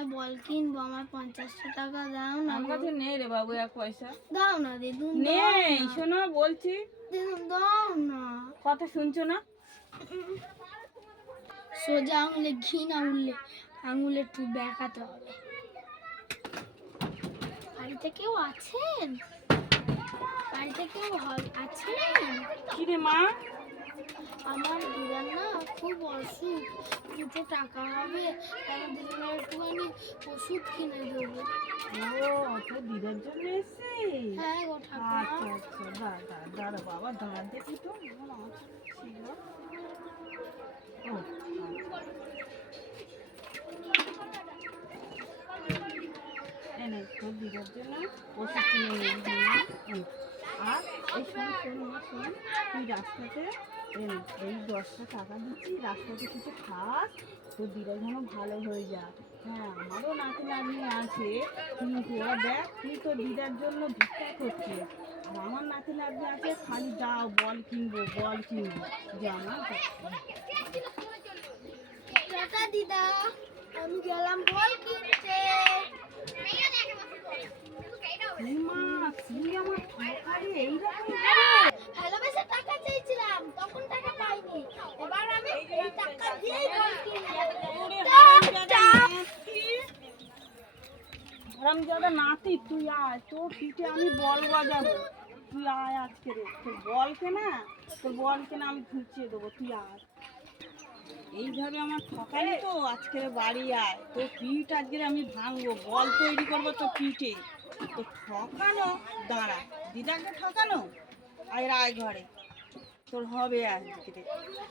আমার বল কিনবো, আমার 50টা টাকা দাও না। আমার কাছে নেই রে বাবু এক পয়সা। দাও না দিদুন, নেই, শোনো বলছি। দিদুন দাও না। কথা শুনছো না? সোজা আঙুলে ঘি না উঠলে আঙুলে একটু বেঁকাতে হবে। বাড়িতে কেউ আছেন? বাড়িতে কেউ আছেন? কি রে মা? আমার দিদার না খুব অসুখ, দুটো টাকা হবে, আমার দিদার একটুখানি ওষুধ কিনে দেবো। ও তোর দিদার জন্য এসছে? হ্যাঁ গো ঠাকুমা। আচ্ছা আচ্ছা, দাঁড়া বাবা, দাঁড়া দেখি তো আমার ছিল। ও এনে তোর দিদার জন্য ওষুধ কিনে নিয়ে আর এই শোন, তুই রাস্তাতে এই 10টা টাকা দিচ্ছি, রাস্তাতে কিছু খাস, তোর দিদা যেন ভালো হয়ে যায়। হ্যাঁ, আমারও নাতি নাতনি আছে, কিন্তু ওরা দেখ তুই তোর দিদার জন্য ভিক্ষা করছিস, আর আমার নাতি নাতনি আছে খালি যাও বল কিনবো যে আমার টাটা দিদা, আমি গেলাম বল কিনতে। আমার ঠকারে এইরকম ভালোবেসে টাকা চেয়েছিলাম, তখন টাকা পাইনি, এবার আমি এই টাকা দিয়েই বল হারামজাদা নাতি, তুই আয়, তোর পিঠে আমি বল বাজাবো। তুই আয় আজকে রে, তোর বলকে না আমি ঘুরছিয়ে দেবো, তুই আয়। এইভাবে আমার ঠকালি তো, আজকে বাড়ি আয়, তোর পিঠ আজকে আমি ভাঙবো, বল তৈরি করবো তোর পিঠে। তো ঠকানো, দাঁড়া, দিদাকে ঠকানো, আয় ঘরে, তোর হবে আজকে।